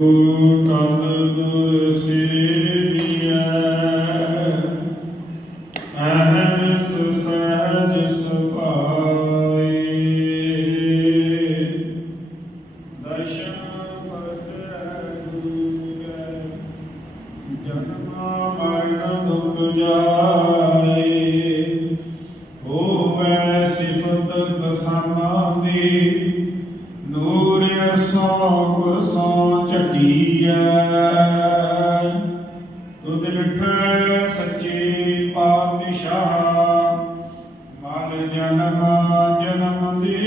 ਤਨ ਗੁਰ ਸੇਵੀਐ। ਅਹਨਸ ਸਹਜ ਸੁਭਾਏ। ਦਸ਼ਮ ਪਸੈ ਗੁਰੈ ਜਨਮ ਮਰਨ ਦੁਖ ਜਾਏ। ਹੋਵੈ ਸਿਫਤ ਖਸਮਾਂ ਦੀ ਨੂਰ ਅਰਸੋਂ ਗੁਰਸੋਂ ਝਟੀਐ ਤੁਧ ਡਿਠੈ ਸੱਚੇ ਪਾਤਸ਼ਾਹ, ਮਨ ਜਨਮ ਜਨਮ ਦੇ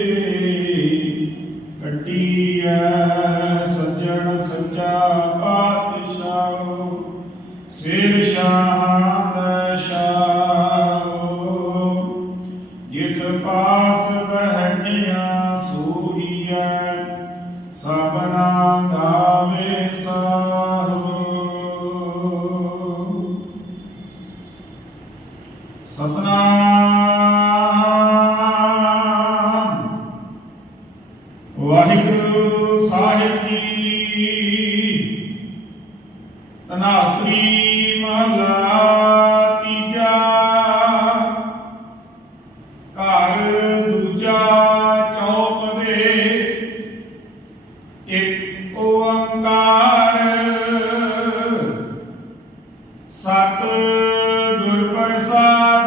ਕੱਟੀਐ। ਸੱਜਣ ਸੱਚਾ ਪਾਤਸ਼ਾਹ, ਸਿਰ ਸ਼ਾਹ ਤਨਾਸਰੀ ਮਹਲਾ ਤੀਜਾ ਘਰ ਦੂਜਾ ਚੌਪ ਦੇ ਇੱਕ ਓੰਕਾਰ ਸਤ ਗੁਰ ਪ੍ਰਸਾਦ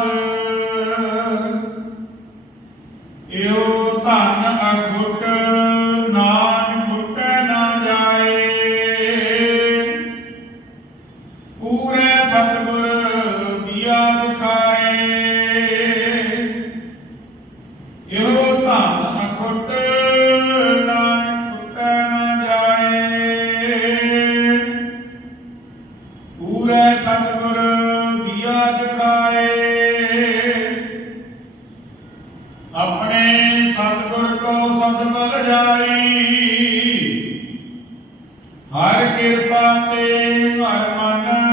ਆਪਣੇ ਸਤਿਗੁਰ ਕੋ ਸਤਿਗੁਰ ਜਾਈ। ਹਰ ਕਿਰਪਾ ਤੇ ਹਰ ਮਨ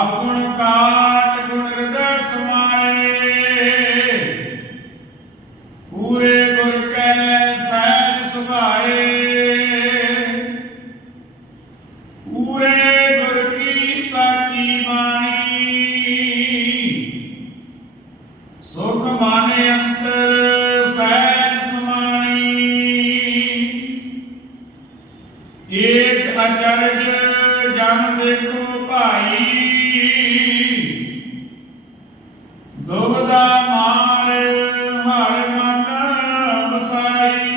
ਆਪੁਣ ਕਾਟ ਗੁਣ ਹਿਰਦੈ ਸਮਾਏ। ਪੂਰੇ ਗੁਰ ਕੈ ਸਹਿਜ ਸੁਭਾਏ। ਪੂਰੇ ਗੁਰ ਕੀ ਸਾਚੀ ਬਾਣੀ। ਸੁਖ ਮਾਨੇ ਅੰਤਰ ਸਹਿਜ ਸਮਾਣੀ। ਏਕ ਅਚਰਜ ਜਨ ਦੇਖੋ ਭਾਈ। ਦੁਬਦਾ ਮਾਰ, ਹਰ ਮਨ ਵਸਾਈ।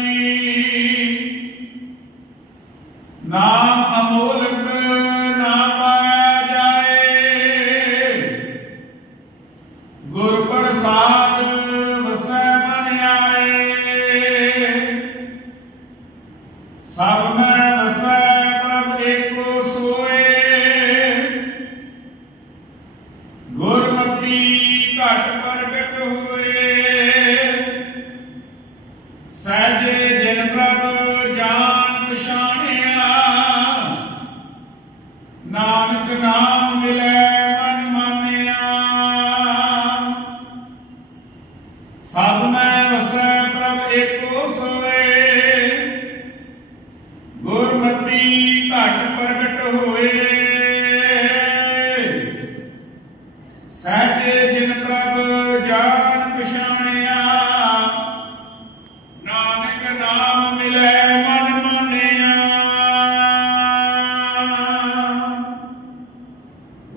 ਨਾਮ ਅਮੋਲਕ ਨਾ ਪਾਇਆ ਜਾਏ। ਗੁਰ ਪ੍ਰਸਾਦ ਵਸੈ ਮਨ ਆਏ। ਸਭ ਮੈਂ ਘਟ ਪ੍ਰਗਟ ਹੋਏ? ਸਹਜੇ ਜਿਨ ਪ੍ਰਭ ਜਾਣ ਪਛਾਣਿਆ। ਨਾਨਕ ਨਾਮ ਮਿਲੇ ਮਨ ਮਾਨਿਆ। ਸਭ ਮੈਂ ਵਸੈ ਪ੍ਰਭ ਏਕੋ ਸੋ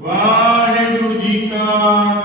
ਵਾਹਿਗੁਰੂ ਜੀ ਕਾ